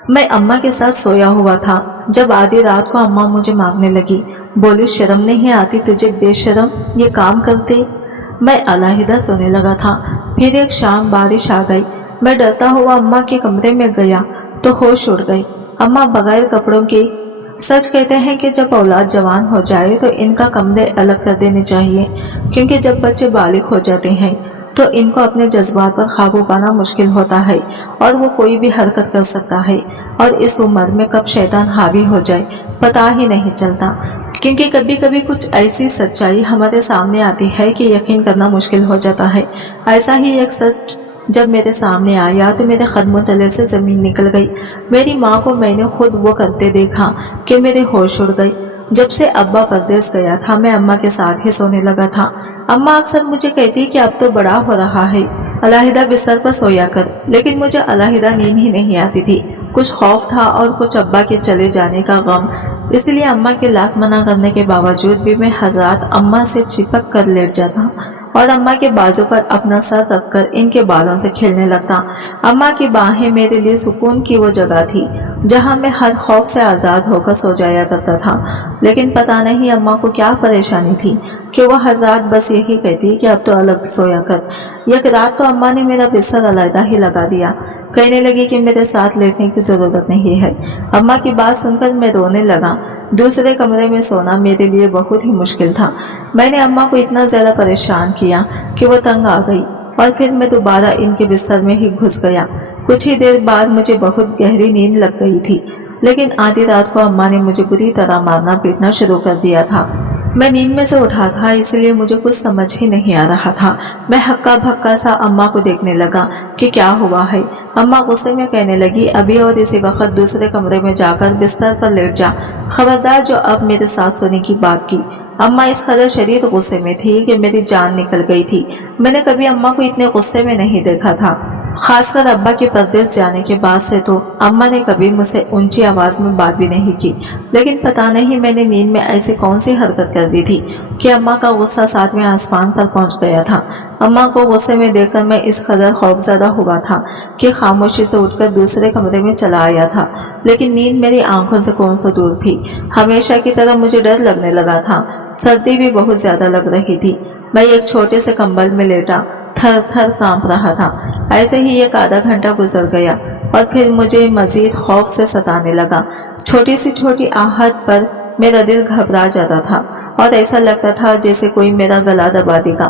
मैं अम्मा के साथ सोया हुआ था जब आधी रात को अम्मा मुझे मारने लगी। बोली, शर्म नहीं आती तुझे बेशरम, ये काम करते। मैं अलहदा सोने लगा था। फिर एक शाम बारिश आ गई। मैं डरता हुआ अम्मा के कमरे में गया तो होश उड़ गई। अम्मा बगैर कपड़ों के। सच कहते हैं कि जब औलाद जवान हो जाए तो इनका कमरे अलग कर देने चाहिए, क्योंकि जब बच्चे बालिग हो जाते हैं तो इनको अपने जज्बात पर काबू पाना मुश्किल होता है और वो कोई भी हरकत कर सकता है। और इस उम्र में कब शैतान हावी हो जाए पता ही नहीं चलता, क्योंकि कभी कभी कुछ ऐसी सच्चाई हमारे सामने आती है कि यकीन करना मुश्किल हो जाता है। ऐसा ही एक सच जब मेरे सामने आया तो मेरे कदमों तले से जमीन निकल गई। मेरी माँ को मैंने खुद वो करते देखा कि मेरे होश उड़ गई। जब से अब्बा परदेस गया था मैं अम्मा के साथ ही सोने लगा था। अम्मा अक्सर मुझे कहती कि अब तो बड़ा हो रहा है, अलहदा बिस्तर पर सोया कर, लेकिन मुझे अलहदा नींद ही नहीं आती थी। कुछ खौफ था और कुछ अब्बा के चले जाने का गम। इसलिए अम्मा के लाख मना करने के बावजूद भी मैं हर रात अम्मा से चिपक कर लेट जाता और अम्मा के बाजू पर अपना सर रखकर इनके बालों से खेलने लगता। अम्मा की बाहें मेरे लिए सुकून की वो जगह थी जहां मैं हर खौफ से आज़ाद होकर सो जाया करता था। लेकिन पता नहीं अम्मा को क्या परेशानी थी कि वह हर रात बस यही कहती कि अब तो अलग सोया कर। एक रात तो अम्मा ने मेरा बिस्तर अलहदा ही लगा दिया। कहने लगी कि मेरे साथ लेटने की जरूरत नहीं है। अम्मा की बात सुनकर मैं रोने लगा। दूसरे कमरे में सोना मेरे लिए बहुत ही मुश्किल था। मैंने अम्मा को इतना ज्यादा परेशान किया कि वो तंग आ गई और फिर मैं दोबारा इनके बिस्तर में ही घुस गया। कुछ ही देर बाद मुझे बहुत गहरी नींद लग गई थी, लेकिन आधी रात को अम्मा ने मुझे बुरी तरह मारना पीटना शुरू कर दिया था। मैं नींद में से उठा था, इसलिए मुझे कुछ समझ ही नहीं आ रहा था। मैं हक्का भक्का सा अम्मा को देखने लगा कि क्या हुआ है। अम्मा गुस्से में कहने लगी, अभी और इसी वक्त दूसरे कमरे में जाकर बिस्तर पर लेट जा, खबरदार जो अब मेरे साथ सोने की बात की। अम्मा इस कदर शदीद गुस्से में थी कि मेरी जान निकल गई थी। मैंने कभी अम्मा को इतने गुस्से में नहीं देखा था। खासकर अब्बा के परदेस जाने के बाद से तो अम्मा ने कभी मुझसे ऊंची आवाज में बात भी नहीं की। लेकिन पता नहीं मैंने नींद में ऐसी कौन सी हरकत कर दी थी कि अम्मा का गुस्सा 7वें आसमान पर पहुंच गया था। अम्मा को गुस्से में देखकर मैं इस कदर खौफजदा हुआ था कि खामोशी से उठकर दूसरे कमरे में चला आया था। लेकिन नींद मेरी आंखों से कौन सा दूर थी। हमेशा की तरह मुझे डर लगने लगा था। सर्दी भी बहुत ज्यादा लग रही थी। मैं एक छोटे से कंबल में लेटा थर थर कांप रहा था। ऐसे ही एक आधा घंटा गुजर गया और फिर मुझे मजीद खौफ से सताने लगा। छोटी सी छोटी आहट पर मेरा दिल घबरा जाता था और ऐसा लगता था जैसे कोई मेरा गला दबा देगा।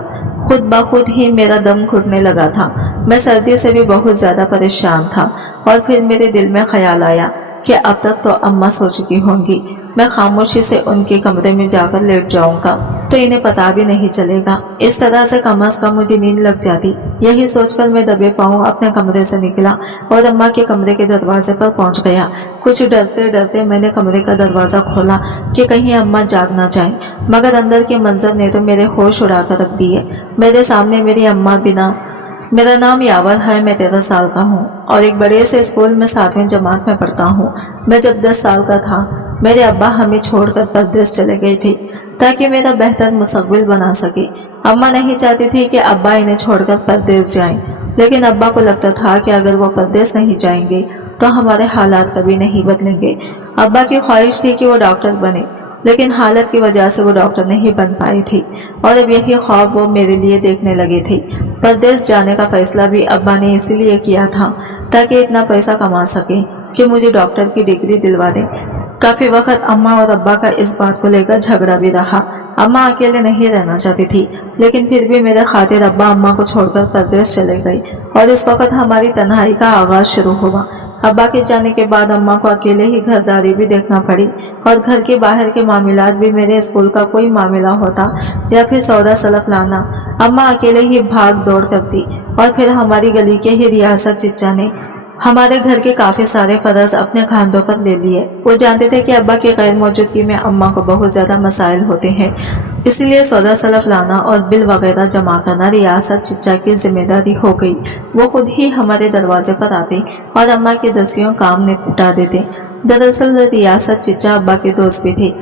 खुद ब खुद ही मेरा दम घुटने लगा था। मैं सर्दी से भी बहुत ज्यादा परेशान था और फिर मेरे दिल में ख्याल आया कि अब तक तो अम्मा सो चुकी होंगी। मैं खामोशी से उनके कमरे में जाकर लेट जाऊंगा तो इन्हें पता भी नहीं चलेगा। इस तरह से कम से कम मुझे नींद लग जाती। यही सोचकर मैं दबे पांव अपने कमरे से निकला और अम्मा के कमरे के दरवाजे पर पहुंच गया। कुछ डरते डरते मैंने कमरे का दरवाजा खोला कि कहीं अम्मा जाग ना जाए, मगर अंदर के मंजर ने तो मेरे होश उड़ा कर रख दिए। मेरे सामने मेरी अम्मा बिना। मेरा नाम यावर है, मैं 13 साल का हूँ और एक बड़े से स्कूल में 7वीं जमात में पढ़ता हूँ। मैं जब 10 साल का था मेरे अब्बा हमें छोड़कर परदेस चले गए थे ताकि मेरा बेहतर मुस्तकबिल बना सके। अम्मा नहीं चाहती थी कि अब्बा इन्हें छोड़कर परदेस जाएं, लेकिन अब्बा को लगता था कि अगर वो परदेस नहीं जाएंगे तो हमारे हालात कभी नहीं बदलेंगे। अब्बा की ख्वाहिश थी कि वो डॉक्टर बने, लेकिन हालत की वजह से वो डॉक्टर नहीं बन पाई थी और अब यही ख्वाब वो मेरे लिए देखने लगे थे। परदेस जाने का फैसला भी अब्बा ने इसीलिए किया था ताकि इतना पैसा कमा सके कि मुझे डॉक्टर की डिग्री दिलवा दे। काफी वक्त अम्मा और अब्बा का इस बात को लेकर झगड़ा भी रहा। अम्मा अकेले नहीं रहना चाहती थी, लेकिन फिर भी मेरे खातिर अब्बा अम्मा को छोड़कर परदेस चले गए और इस वक्त हमारी तन्हाई का आगाज शुरू हुआ। अब्बा के जाने के बाद अम्मा को अकेले ही घरदारी भी देखना पड़ी और घर के बाहर के मामलात भी, मेरे स्कूल का कोई मामला होता या फिर सौदा सलफ लाना, अम्मा अकेले ही भाग दौड़ करती। और फिर हमारी गली के ही रियासत चिच्चा ने हमारे घर के काफी सारे फर्ज अपने खानों पर ले लिए। वो जानते थे कि अब्बा की गैर मौजूदगी में अम्मा को बहुत ज्यादा मसाइल होते हैं, इसलिए सौदा सलफ लाना और बिल वगैरह जमा करना रियासत चिच्चा की जिम्मेदारी हो गई। वो खुद ही हमारे दरवाजे पर आते और अम्मा के दसियों काम निपटा देते। दरअसल रियासत चिच्चा अब्बा के दोस्त भी थे,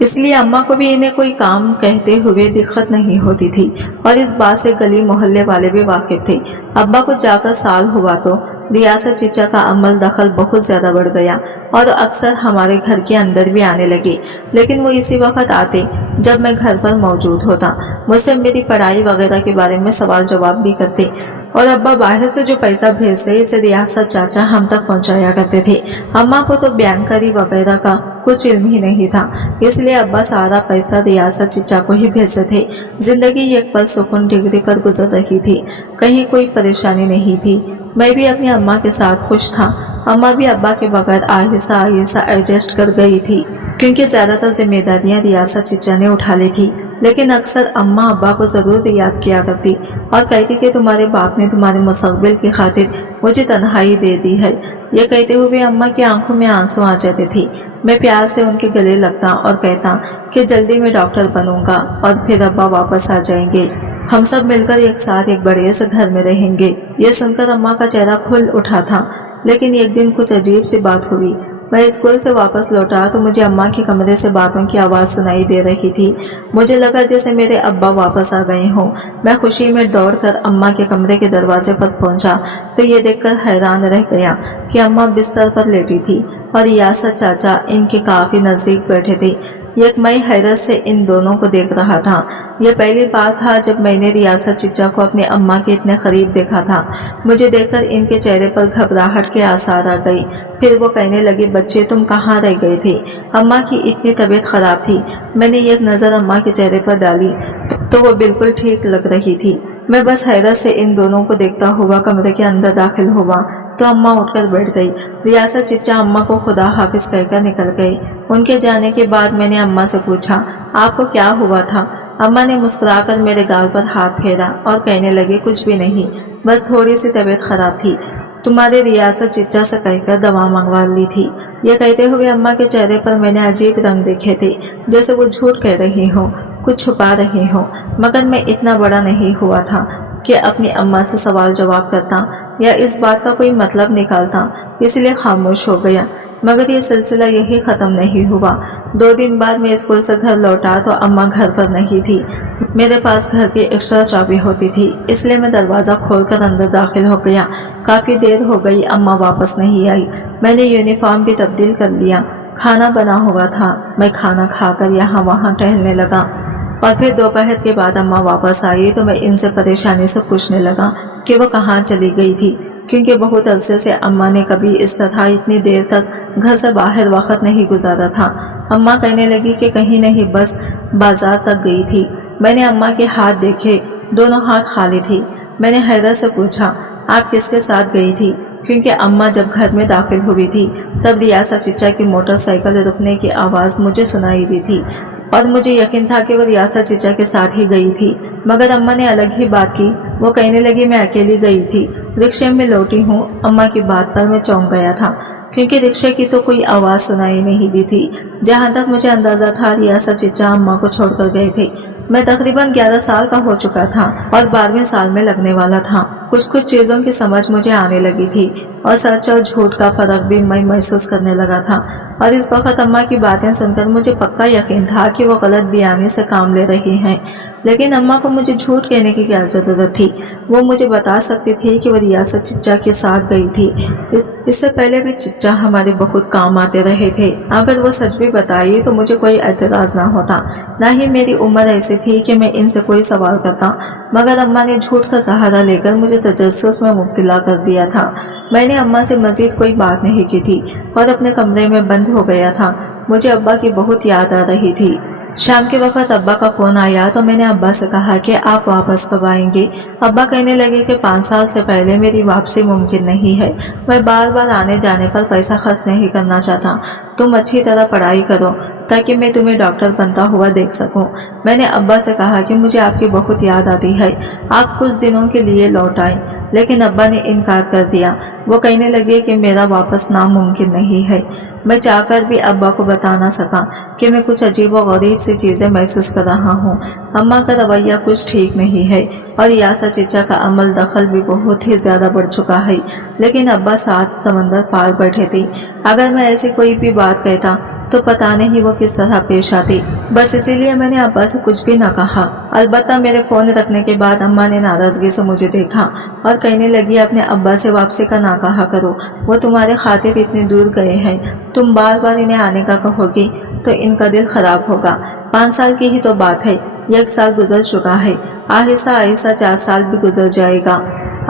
इसलिए अम्मा को भी इन्हें कोई काम कहते हुए दिक्कत नहीं होती थी और इस बात से गली मोहल्ले वाले भी वाकिफ थे। अब्बा को जाकर साल हुआ तो रियासत चीचा का अमल दखल बहुत ज्यादा बढ़ गया और अक्सर हमारे घर के अंदर भी आने लगे, लेकिन वो इसी वक्त आते जब मैं घर पर मौजूद होता। मुझसे मेरी पढ़ाई वगैरह के बारे में सवाल जवाब भी करते और अब्बा बाहर से जो पैसा भेजते इसे रियासत चाचा हम तक पहुंचाया करते थे। अम्मा को तो बैंकरी वगैरह का कुछ इल्म ही नहीं था, इसलिए अब्बा सारा पैसा रियासत चीचा को ही भेजते थे। जिंदगी एक पल सुकून डिग्री पर गुजर रही थी, कहीं कोई परेशानी नहीं थी। मैं भी अपनी अम्मा के साथ खुश था। अम्मा भी अब्बा के बगैर आहिस्ता आहिस्ता एडजस्ट कर गई थी, क्योंकि ज्यादातर जिम्मेदारियां रियासत चीचा ने उठा ली थी। लेकिन अक्सर अम्मा अब्बा को जरूर याद किया करती और कहती कि तुम्हारे बाप ने तुम्हारे मुस्तकबिल की खातिर मुझे तन्हाई दे दी है। यह कहते हुए अम्मा की आंखों में आंसू आ जाते थे। मैं प्यार से उनके गले लगता और कहता कि जल्दी मैं डॉक्टर बनूंगा और फिर अब्बा वापस आ जाएंगे। हम सब मिलकर एक साथ एक बड़े से घर में रहेंगे। यह सुनकर अम्मा का चेहरा खुल उठा था। लेकिन एक दिन कुछ अजीब सी बात हुई। मैं स्कूल से वापस लौटा तो मुझे अम्मा के कमरे से बातों की आवाज़ सुनाई दे रही थी। मुझे लगा जैसे मेरे अब्बा वापस आ गए हों। मैं खुशी में दौड़कर अम्मा के कमरे के दरवाजे पर पहुंचा तो ये देखकर हैरान रह गया कि अम्मा बिस्तर पर लेटी थी और रियासत चाचा इनके काफ़ी नज़दीक बैठे थे। एक मैं हैरत से इन दोनों को देख रहा था। यह पहली बार था जब मैंने रियासत चीचा को अपने अम्मा के इतने करीब देखा था। मुझे देखकर इनके चेहरे पर घबराहट के आसार आ गई। फिर वो कहने लगी, बच्चे तुम कहाँ रह गए थे? अम्मा की इतनी तबीयत खराब थी। मैंने एक नज़र अम्मा के चेहरे पर डाली तो वो बिल्कुल ठीक लग रही थी। मैं बस हैरत से इन दोनों को देखता हुआ कमरे के अंदर दाखिल हुआ तो अम्मा उठकर बैठ गई। रियासत चीचा अम्मा को खुदा हाफिज कहकर निकल गई। उनके जाने के बाद मैंने अम्मा से पूछा, आपको क्या हुआ था? अम्मा ने मुस्कुराकर मेरे गाल पर हाथ फेरा और कहने लगे, कुछ भी नहीं, बस थोड़ी सी तबीयत खराब थी। तुम्हारे रियासत चीचा से कहकर दवा मंगवा ली थी। यह कहते हुए अम्मा के चेहरे पर मैंने अजीब रंग देखे थे, जैसे वो झूठ कह रही हो, कुछ छुपा रही हो। मगर मैं इतना बड़ा नहीं हुआ था कि अपनी अम्मा से सवाल जवाब करता या इस बात का कोई मतलब निकालता, इसलिए खामोश हो गया। मगर ये सिलसिला यही ख़त्म नहीं हुआ। 2 दिन बाद मैं स्कूल से घर लौटा तो अम्मा घर पर नहीं थी। मेरे पास घर की एक्स्ट्रा चाबी होती थी, इसलिए मैं दरवाज़ा खोलकर अंदर दाखिल हो गया। काफ़ी देर हो गई, अम्मा वापस नहीं आई। मैंने यूनिफॉर्म भी तब्दील कर लिया। खाना बना हुआ था। मैं खाना खाकर यहाँ वहाँ टहलने लगा और फिर दोपहर के बाद अम्मा वापस आई तो मैं इनसे परेशानी से पूछने लगा कि वो कहाँ चली गई थी, क्योंकि बहुत अरसे से अम्मा ने कभी इस तरह इतनी देर तक घर से बाहर वक्त नहीं गुजारा था। अम्मा कहने लगी कि कहीं नहीं, बस बाजार तक गई थी। मैंने अम्मा के हाथ देखे, दोनों हाथ खाली थी। मैंने हैरत से पूछा, आप किसके साथ गई थी? क्योंकि अम्मा जब घर में दाखिल हुई थी तब रियासत चीचा की मोटरसाइकिल रुकने की आवाज़ मुझे सुनाई दी थी और मुझे यकीन था कि वो रियासत चीचा के साथ ही गई थी। मगर अम्मा ने अलग ही बात की। वो कहने लगी, मैं अकेली गई थी, रिक्शे में लौटी हूँ। अम्मा की बात पर मैं चौंक गया था, क्योंकि रिक्शे की तो कोई आवाज़ सुनाई नहीं दी थी। जहाँ तक मुझे अंदाज़ा था, रियासत चीचा अम्मा को छोड़कर गए थे। मैं तकरीबन 11 साल का हो चुका था और 12वें साल में लगने वाला था। कुछ चीज़ों की समझ मुझे आने लगी थी और सच और झूठ का फर्क भी मैं महसूस करने लगा था। और इस वक्त अम्मा की बातें सुनकर मुझे पक्का यकीन था कि वो गलत बयानी से काम ले रही हैं। लेकिन अम्मा को मुझे झूठ कहने की क्या ज़रूरत थी? वो मुझे बता सकती थी कि वो रियासत चीचा के साथ गई थी। इससे पहले भी चीचा हमारे बहुत काम आते रहे थे। अगर वो सच भी बताई तो मुझे कोई एतराज़ ना होता। ना ही मेरी उम्र ऐसी थी कि मैं इनसे कोई सवाल करता। मगर अम्मा ने झूठ का सहारा लेकर मुझे तजस्सुस में मुब्तला कर दिया था। मैंने अम्मा से मज़ीद कोई बात नहीं की थी और अपने कमरे में बंद हो गया था। मुझे अब्बा की बहुत याद आ रही थी। शाम के वक्त अब्बा का फ़ोन आया तो मैंने अब्बा से कहा कि आप वापस कब आएंगे? अब्बा कहने लगे कि 5 साल से पहले मेरी वापसी मुमकिन नहीं है। मैं बार बार आने जाने पर पैसा खर्च नहीं करना चाहता। तुम अच्छी तरह पढ़ाई करो ताकि मैं तुम्हें डॉक्टर बनता हुआ देख सकूं। मैंने अब्बा से कहा कि मुझे आपकी बहुत याद आती है, आप कुछ दिनों के लिए लौट आए। लेकिन अब्बा ने इनकार कर दिया। वो कहने लगे कि मेरा वापस नामुमकिन नहीं है। मैं चाहकर भी अब्बा को बता ना सका कि मैं कुछ अजीब व गरीब सी चीज़ें महसूस कर रहा हूँ। अम्मा का रवैया कुछ ठीक नहीं है और रियासत चीचा का अमल दखल भी बहुत ही ज़्यादा बढ़ चुका है। लेकिन अब्बा 7 समंदर पार बैठे थे। अगर मैं ऐसी कोई भी बात कहता तो पता नहीं वो किस तरह पेश आती। बस इसीलिए मैंने अब्बा से कुछ भी ना कहा। अलबत्ता मेरे फोन रखने के बाद अम्मा ने नाराजगी से मुझे देखा और कहने लगी, अपने अब्बा से वापसी का ना कहा करो, वो तुम्हारे खातिर इतनी दूर गए हैं, तुम बार बार इन्हें आने का कहोगी तो इनका दिल खराब होगा। 5 साल की ही तो बात है, 1 साल गुजर चुका है, आहिस्ता आहिस्ता 4 साल भी गुजर जाएगा।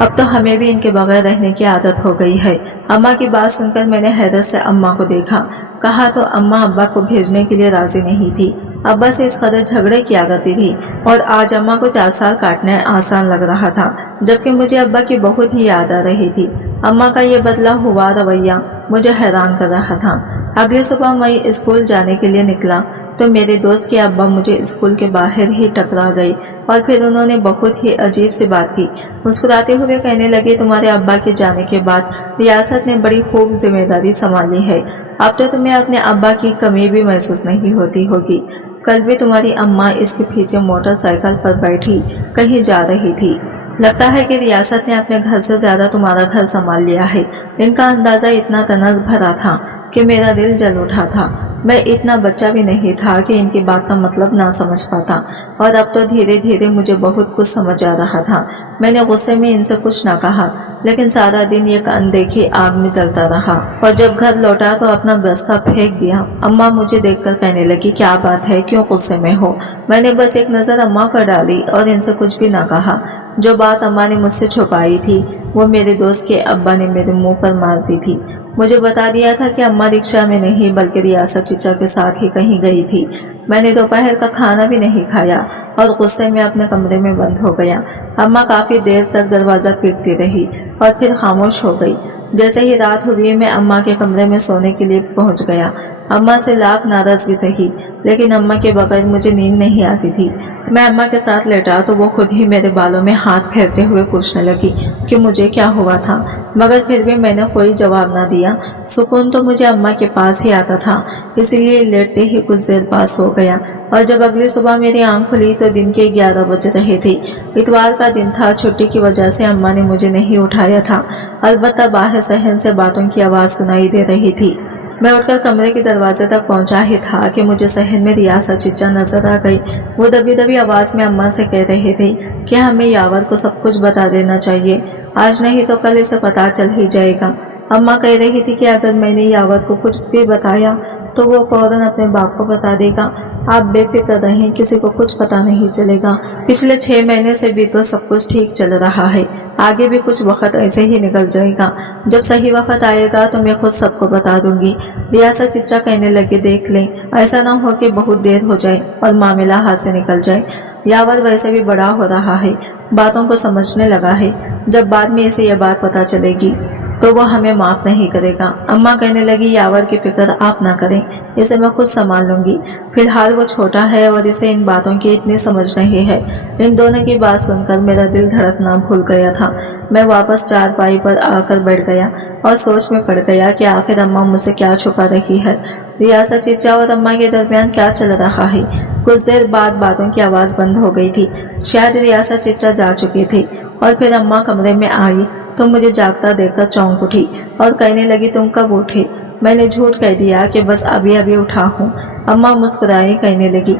अब तो हमें भी इनके बगैर रहने की आदत हो गई है। अम्मा की बात सुनकर मैंने हैरत से अम्मा को देखा। कहा तो अम्मा अब्बा को भेजने के लिए राजी नहीं थी। अब्बा से इस कदर झगड़े की आदत थी और आज अम्मा को 4 साल काटना आसान लग रहा था, जबकि मुझे अब्बा की बहुत ही याद आ रही थी। अम्मा का ये बदला हुआ रवैया मुझे हैरान कर रहा था। अगली सुबह मैं स्कूल जाने के लिए निकला तो मेरे दोस्त के अब्बा मुझे स्कूल के बाहर ही टकरा गए और फिर उन्होंने बहुत ही अजीब सी बात की। मुस्कुराते हुए कहने लगे, तुम्हारे अब्बा के जाने के बाद रियासत ने बड़ी खूब जिम्मेदारी संभाली है, अब तो तुम्हें अपने अब्बा की कमी भी महसूस नहीं होती होगी। कल भी तुम्हारी अम्मा इसके पीछे मोटरसाइकिल पर बैठी कहीं जा रही थी। लगता है कि रियासत ने अपने घर से ज्यादा तुम्हारा घर संभाल लिया है। इनका अंदाजा इतना तनज भरा था कि मेरा दिल जल उठा था। मैं इतना बच्चा भी नहीं था कि इनकी बात का मतलब ना समझ पाता, और अब तो धीरे धीरे मुझे बहुत कुछ समझ आ रहा था। मैंने गुस्से में इनसे कुछ ना कहा, लेकिन सारा दिन ये अनदेखी आग में जलता रहा और जब घर लौटा तो अपना बस्ता फेंक दिया। अम्मा मुझे देखकर कहने लगी, क्या बात है, क्यों गुस्से में हो? मैंने बस एक नज़र अम्मा पर डाली और इनसे कुछ भी ना कहा। जो बात अम्मा ने मुझसे छुपाई थी वो मेरे दोस्त के अब्बा ने मेरे मुंह पर मार दी थी। मुझे बता दिया था कि अम्मा रिक्शा में नहीं बल्कि रियासत चचा के साथ ही कहीं गई थी। मैंने दोपहर का खाना भी नहीं खाया और गुस्से में अपने कमरे में बंद हो गया। अम्मा काफी देर तक दरवाजा पीटती रही और फिर खामोश हो गई। जैसे ही रात हुई मैं अम्मा के कमरे में सोने के लिए पहुंच गया। अम्मा से लाख नाराजगी सही, लेकिन अम्मा के बगैर मुझे नींद नहीं आती थी। मैं अम्मा के साथ लेटा तो वो खुद ही मेरे बालों में हाथ फेरते हुए पूछने लगी कि मुझे क्या हुआ था, मगर फिर भी मैंने कोई जवाब ना दिया। सुकून तो मुझे अम्मा के पास ही आता था, इसलिए लेटते ही कुछ देर बाद सो गया। और जब अगली सुबह मेरी आंख खुली तो दिन के 11 बज रहे थे। इतवार का दिन था, छुट्टी की वजह से अम्मा ने मुझे नहीं उठाया था। अलबत्ता बाहर सहन से बातों की आवाज़ सुनाई दे रही थी। मैं उठकर कमरे के दरवाजे तक पहुंचा ही था कि मुझे सहन में रियासत चचा नजर आ गई। वो दबी दबी आवाज़ में अम्मा से कह रहे थे कि हमें यावर को सब कुछ बता देना चाहिए, आज नहीं तो कल इसे पता चल ही जाएगा। अम्मा कह रही थी कि अगर मैंने यावर को कुछ भी बताया तो वो फौरन अपने बाप को बता देगा। आप बेफिक्र रहें, किसी को कुछ पता नहीं चलेगा। पिछले 6 महीने से भी तो सब कुछ ठीक चल रहा है, आगे भी कुछ वक्त ऐसे ही निकल जाएगा। जब सही वक्त आएगा तो मैं खुद सबको बता दूंगी। रियासत चचा कहने लगे, देख लें, ऐसा ना हो कि बहुत देर हो जाए और मामला हाथ से निकल जाए। यावर वैसे भी बड़ा हो रहा है, बातों को समझने लगा है, जब बाद में इसे यह बात पता चलेगी तो वो हमें माफ नहीं करेगा। अम्मा कहने लगी, यावर की फिक्र आप ना करें, इसे मैं खुद संभाल लूंगी। फिलहाल वो छोटा है और इसे इन बातों की इतनी समझ नहीं है। इन दोनों की बात सुनकर मेरा दिल धड़कना भूल गया था। मैं वापस चारपाई पर आकर बैठ गया और सोच में पड़ गया कि आखिर अम्मा मुझसे क्या छुपा रही है। रियासत चचा और अम्मा के दरमियान क्या चल रहा है। कुछ देर बाद बातों की आवाज़ बंद हो गई थी। शायद रियासत चचा जा चुके थे और फिर अम्मा कमरे में आई तो मुझे जागता देखकर चौंक उठी और कहने लगी, तुम कब उठे? मैंने झूठ कह दिया कि बस अभी अभी उठा हूँ। अम्मा मुस्कुराई कहने लगी,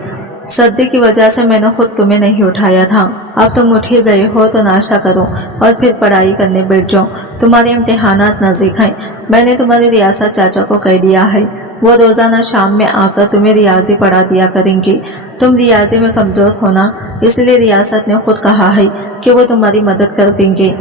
सर्दी की वजह से मैंने खुद तुम्हें नहीं उठाया था। अब तुम उठ ही गए हो तो नाश्ता करो और फिर पढ़ाई करने बैठ जाओ, तुम्हारे इम्तिहानात नज़दीक हैं। मैंने तुम्हारे रियासत चाचा को कह दिया है, वो रोज़ाना शाम में आकर तुम्हें रियाजी पढ़ा दिया करेंगे। तुम रियाजी में कमज़ोर हो ना, इसलिए रियासत ने खुद कहा है कि वो तुम्हारी मदद कर देंगे।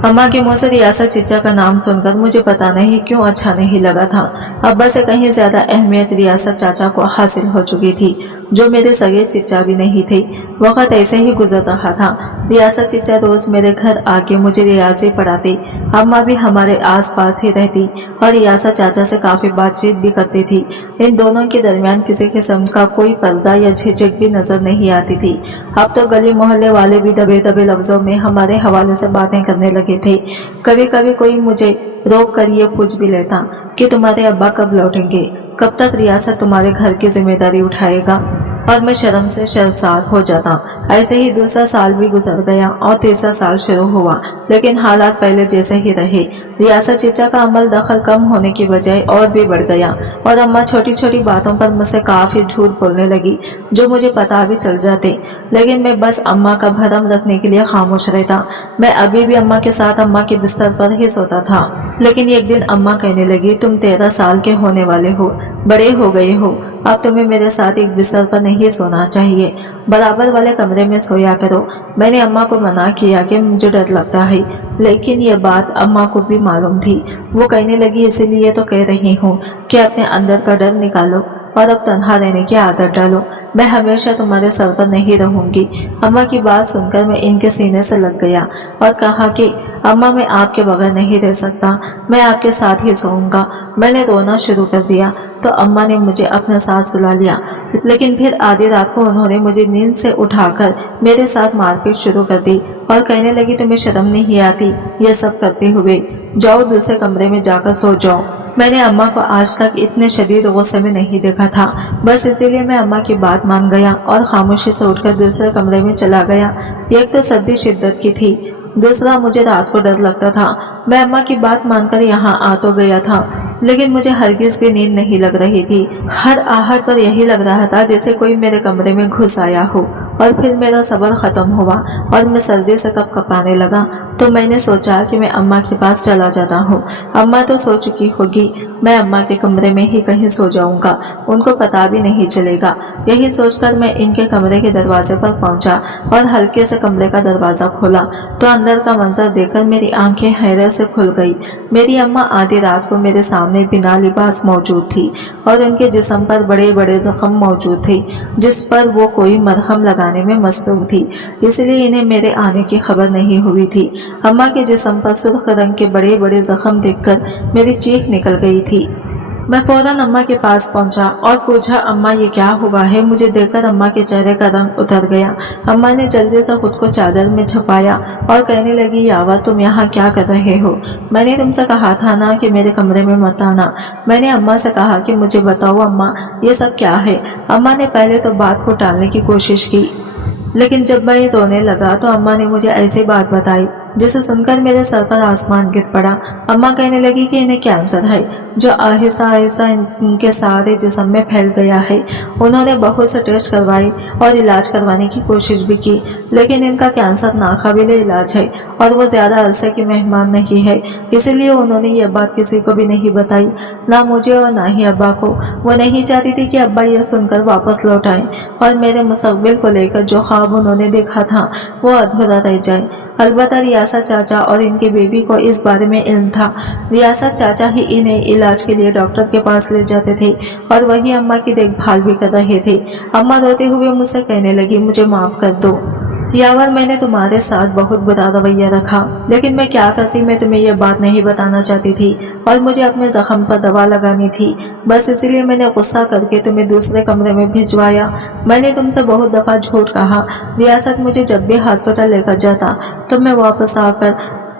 अम्मा के मुंह से रियासत चचा का नाम सुनकर मुझे पता नहीं क्यों अच्छा नहीं लगा था। अब्बा से कहीं ज्यादा अहमियत रियासत चाचा को हासिल हो चुकी थी, जो मेरे सगे चचा भी नहीं थे। वक्त ऐसे ही गुजर रहा था। रियासत चचा रोज मेरे घर आके मुझे रियाजी पढ़ाते। अम्मा भी हमारे आस पास ही रहती और रियासत चाचा से काफी बातचीत भी करती थी। इन दोनों के दरमियान किसी किस्म का कोई पर्दा या झिझक भी नजर नहीं आती थी। अब तो गली मोहल्ले वाले भी दबे दबे लफ्जों में हमारे हवाले से बातें करने लगे थे। कभी कभी कोई मुझे रोक कर ये पूछ भी लेता कि तुम्हारे अब्बा कब लौटेंगे, कब तक रियासत तुम्हारे घर की जिम्मेदारी उठाएगा। और मैं शर्म से शर्मसार हो जाता। ऐसे ही दूसरा साल भी गुजर गया और तीसरा साल शुरू हुआ, लेकिन हालात पहले जैसे ही रहे। रियासत चीचा का अमल दखल कम होने की बजाय और भी बढ़ गया और अम्मा छोटी छोटी बातों पर मुझसे काफी झूठ बोलने लगी, जो मुझे पता भी चल जाते, लेकिन मैं बस अम्मा का भरम रखने के लिए खामोश रहता। मैं अभी भी अम्मा के साथ अम्मा के बिस्तर पर ही सोता था। लेकिन एक दिन अम्मा कहने लगी, तुम 13 साल के होने वाले हो, बड़े हो गए हो, अब तुम्हें मेरे साथ एक बिस्तर पर नहीं सोना चाहिए, बराबर वाले कमरे में सोया करो। मैंने अम्मा को मना किया कि मुझे डर लगता है, लेकिन ये बात अम्मा को भी मालूम थी। वो कहने लगी, इसीलिए तो कह रही हूँ कि अपने अंदर का डर निकालो और अब तन्हा रहने की आदत डालो। मैं हमेशा तुम्हारे सर पर नहीं रहूंगी। अम्मा की बात सुनकर मैं इनके सीने से लग गया और कहा कि अम्मा, मैं आपके बगैर नहीं रह सकता, मैं आपके साथ ही सोऊंगा। मैंने रोना शुरू कर दिया तो अम्मा ने मुझे अपने साथ सुला लिया, लेकिन फिर आधी रात को उन्होंने मुझे नींद से उठाकर मेरे साथ मारपीट शुरू कर दी और कहने लगी, तुम्हें शर्म नहीं आती ये सब करते हुए? जाओ दूसरे कमरे में जाकर सो जाओ। मैंने अम्मा को आज तक इतने शदीद गुस्से में नहीं देखा था। बस इसीलिए मैं अम्मा की बात मान गया और खामोशी से उठकर दूसरे कमरे में चला गया। एक तो सर्दी शिद्दत की थी, दूसरा मुझे रात को डर लगता था। मैं अम्मा की बात मानकर यहाँ आ तो गया था, लेकिन मुझे हरगिज भी नींद नहीं लग रही थी। हर आहट पर यही लग रहा था जैसे कोई मेरे कमरे में घुस आया हो। और फिर मेरा सब्र खत्म हुआ और मैं सर्दी से कपकपाने लगा, तो मैंने सोचा कि मैं अम्मा के पास चला जाता हूँ। अम्मा तो सो चुकी होगी, मैं अम्मा के कमरे में ही कहीं सो जाऊंगा, उनको पता भी नहीं चलेगा। यही सोचकर मैं इनके कमरे के दरवाजे पर पहुंचा और हल्के से कमरे का दरवाजा खोला तो अंदर का मंजर देखकर मेरी आंखें हैरत से खुल गई। मेरी अम्मा आधी रात को मेरे सामने बिना लिबास मौजूद थी और उनके जिस्म पर बड़े बड़े जख्म मौजूद थे, जिस पर वो कोई मरहम लगाने में मसरूफ थी, इसलिए इन्हें मेरे आने की खबर नहीं हुई थी। अम्मा के जिस्म पर सुर्ख रंग के बड़े बड़े जख्म देखकर मेरी चीख निकल गई थी। मैं फौरन अम्मा के पास पहुंचा और पूछा, अम्मा ये क्या हुआ है? मुझे देखकर अम्मा के चेहरे का रंग उतर गया। अम्मा ने जल्दी से खुद को चादर में छुपाया और कहने लगी, यावा तुम यहाँ क्या कर रहे हो? मैंने तुमसे कहा था ना कि मेरे कमरे में मत आना। मैंने अम्मा से कहा कि मुझे बताओ अम्मा ये सब क्या है। अम्मा ने पहले तो बात को टालने की कोशिश की, लेकिन जब मैं रोने लगा तो अम्मा ने मुझे ऐसी बात बताई जिसे सुनकर मेरे सर पर आसमान गिर पड़ा। अम्मा कहने लगी कि इन्हें कैंसर है, जो आहिस्ता आहिस्ता इनके सारे जिस्म में फैल गया है। उन्होंने बहुत से टेस्ट करवाए और इलाज करवाने की कोशिश भी की, लेकिन इनका कैंसर नाकाबिले इलाज है और वो ज्यादा अरसे की मेहमान नहीं है। इसीलिए उन्होंने ये बात किसी को भी नहीं बताई, ना मुझे और ना ही अब्बा को। वो नहीं चाहती थी कि अब्बा ये सुनकर वापस लौट आए और मेरे मुस्तकबिल को लेकर जो ख्वाब उन्होंने देखा था वो अधूरा रह जाए। अलबत्ता रियासत चाचा और इनके बेबी को इस बारे में इल्म था। रियासत चाचा ही इन्हें इलाज के लिए डॉक्टर के पास ले जाते थे और वही अम्मा की देखभाल भी कर रहे थे। अम्मा रोते हुए मुझसे कहने लगी, मुझे माफ कर दो यावर, मैंने तुम्हारे साथ बहुत बुरा रवैया रखा, लेकिन मैं क्या करती, मैं तुम्हें यह बात नहीं बताना चाहती थी और मुझे अपने जख्म पर दवा लगानी थी। बस इसीलिए मैंने गुस्सा करके तुम्हें दूसरे कमरे में भिजवाया। मैंने तुमसे बहुत दफा झूठ कहा। रियासत मुझे जब भी हॉस्पिटल लेकर जाता तो मैं वापस आकर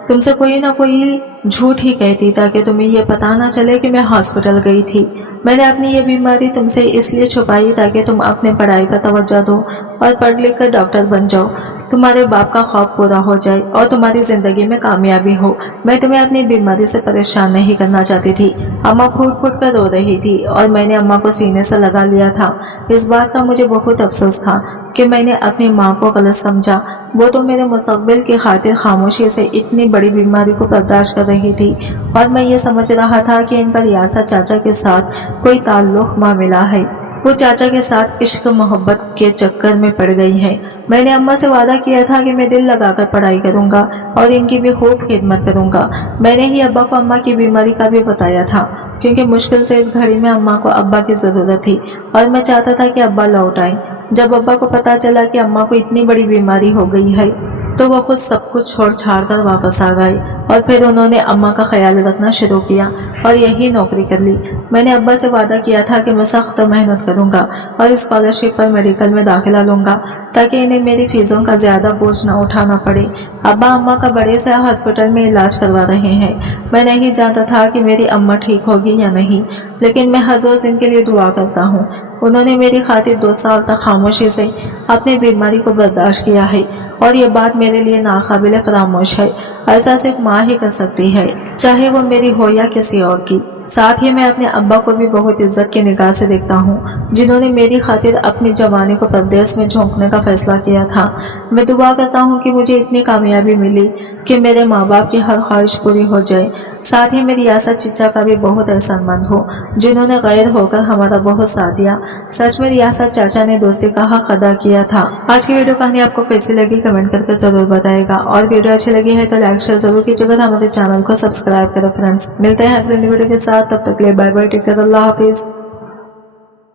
तुमसे कोई ना कोई झूठ ही कहती ताकि तुम्हें यह पता ना चले कि मैं हॉस्पिटल गई थी। मैंने अपनी ये बीमारी तुमसे इसलिए छुपाई ताकि तुम अपने पढ़ाई पर तवज्जो दो और पढ़ लिख कर डॉक्टर बन जाओ, तुम्हारे बाप का ख्वाब पूरा हो जाए और तुम्हारी जिंदगी में कामयाबी हो। मैं तुम्हें अपनी बीमारी से परेशान नहीं करना चाहती थी। अम्मा फूट फूट कर रो रही थी और मैंने अम्मा को सीने से लगा लिया था। इस बात का मुझे बहुत अफसोस था कि मैंने अपनी माँ को गलत समझा। वो तो मेरे मुस्तकबिल की खातिर खामोशी से इतनी बड़ी बीमारी को बर्दाश्त कर रही थी और मैं ये समझ रहा था कि इन पर रियासत चाचा के साथ कोई ताल्लुक मामला है। वो चाचा के साथ इश्क मोहब्बत के चक्कर में पड़ गई है। मैंने अम्मा से वादा किया था कि मैं दिल लगाकर पढ़ाई करूंगा और इनकी भी खूब खिदमत करूंगा। मैंने ही अब्बा को अम्मा की बीमारी का भी बताया था, क्योंकि मुश्किल से इस घड़ी में अम्मा को अब्बा की जरूरत थी और मैं चाहता था कि अब्बा लौट आए। जब अब्बा को पता चला कि अम्मा को इतनी बड़ी बीमारी हो गई है तो वो खुद सब कुछ छोड़ छाड़ कर वापस आ गए और फिर उन्होंने अम्मा का ख्याल रखना शुरू किया और यही नौकरी कर ली। मैंने अब्बा से वादा किया था कि मैं सख्त मेहनत करूंगा और स्कॉलरशिप पर मेडिकल में दाखिला लूंगा ताकि इन्हें मेरी फीसों का ज्यादा बोझ न उठाना पड़े। अब्बा अम्मा का बड़े से हॉस्पिटल में इलाज करवा रहे हैं। मैं नहीं जानता था कि मेरी अम्मा ठीक होगी या नहीं, लेकिन मैं हर रोज इनके लिए दुआ करता हूँ। انہوں نے میری خاطر 2 سال تک خاموشی سے اپنی بیماری کو برداشت کیا ہے اور یہ بات میرے لیے ناقابل فراموش ہے۔ ایسا صرف ماں ہی کر سکتی ہے، چاہے وہ میری ہو یا کسی اور کی۔ ساتھ ہی میں اپنے ابا کو بھی بہت عزت کی نگاہ سے دیکھتا ہوں، جنہوں نے میری خاطر اپنی جوانی کو پردیس میں جھونکنے کا فیصلہ کیا تھا۔ میں دعا کرتا ہوں کہ مجھے اتنی کامیابی ملی کہ میرے ماں باپ کی ہر خواہش پوری ہو جائے۔ ساتھ ہی میری ریاست چچا کا بھی بہت احسان مند ہو، جنہوں نے غیر ہو کر ہمارا بہت ساتھ دیا۔ سچ میں ریاست چاچا نے دوستی کا حق ادا کیا تھا۔ آج کی ویڈیو کہانی آپ کو کیسی لگی کمنٹ کر کے ضرور بتائے گا، اور ویڈیو اچھی لگی ہے تو لائک شیئر ضرور کیجیے گا، ہمارے چینل کو سبسکرائب کریں۔ فرینڈس ملتے ہیں اگلے ویڈیو کے ساتھ، تب تک کے لیے بائے بائے، ٹیک کیئر، اللہ حافظ۔